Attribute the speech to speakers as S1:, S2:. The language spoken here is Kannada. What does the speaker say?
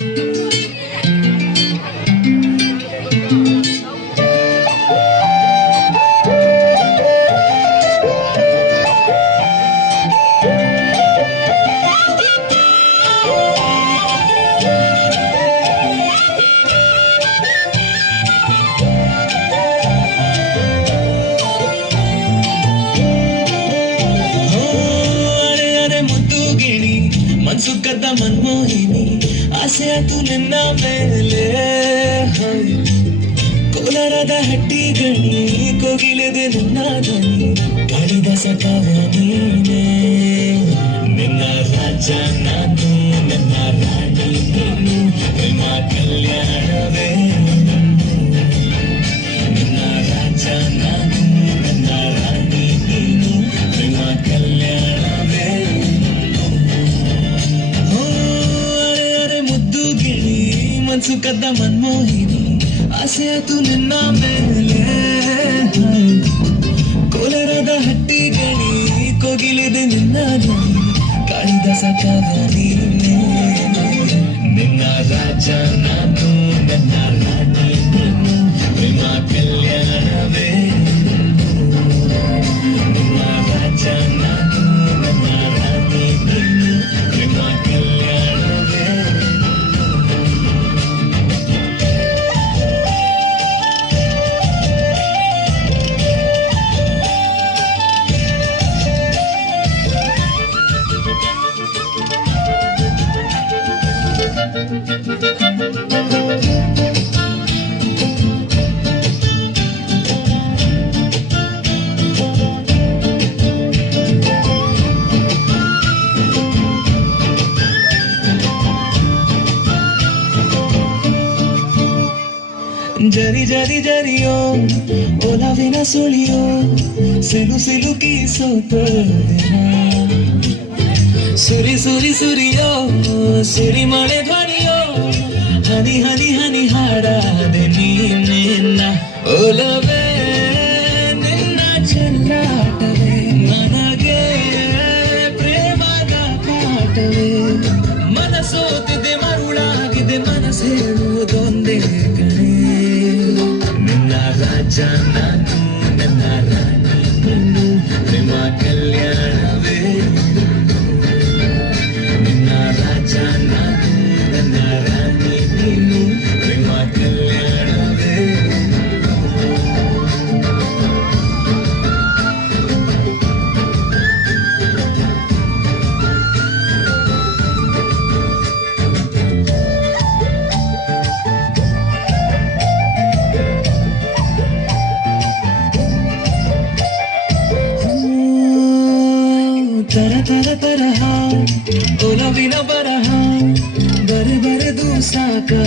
S1: ಓ, ಅರೆ ಅರೆ ಮುದ್ದು ಗಿಣಿ ಮನ್ಸು ಕದ್ದ ಮನ್ಮೋಹಿನಿ. ಆಸೆ ಆತು ನಿನ್ನ ಮೇಲೆ ಹಾಯ್. ಕೋಲಾರದ ಹಟ್ಟಿ ಗಣಿ ಕೋಗಿಲೆದೆ ನನ್ನ ಧ್ವನಿ ಕಾಳಿದಾಸ ಕಾವ್ಯ ನೀನೇ ನಿನ್ನ ರಾಜ ನಾನು ನನ್ನ ರಾಣಿ ನೀನು ಪ್ರೇಮ ಕಲ್ಯಾಣವೇ ಮನ್ಸು ಕದ್ದ ಮನ್ಮೋಹಿನಿ ಆಸೆ ಆತು ನಿನ್ನ ಮೇಲೆ. ಕೋಲಾರದ ಹಟ್ಟಿಗಳಿ ಕೊಗಿಲಿದೆ ನಿನ್ನ ಧ್ವನಿ ಕಾಳಿದಾಸ ಕಾವ್ಯ Yari yari yariyo, oh, ola vena solió, se luce lo quiso todo ಸುರಿ ಸುರಿ ಸುರಿಯೋ, ಸಿರಿ ಮಳೆ ಧ್ವನಿಯೋ, ಹನಿ ಹನಿ ಹನಿ ಹಾಡಾದೆ ನಿನ್ನ ಒಲವೇ, ನಿನ್ನ ಚೆಲ್ಲಾಟವೇ, ನನಗೆ ಪ್ರೇಮದ ಕಾಟವೇ. ಮನಸೋತಿದೆ ಮರುಳಾಗಿದೆ, ಮನಸ್ಸು ಹೇಳುವುದೊಂದೇ ಕಣೆ. ನಿನ್ನ ರಾಜ ನಾನು ನನ್ನ बर बरहा बोला बिना बरहा बर बर दूसा का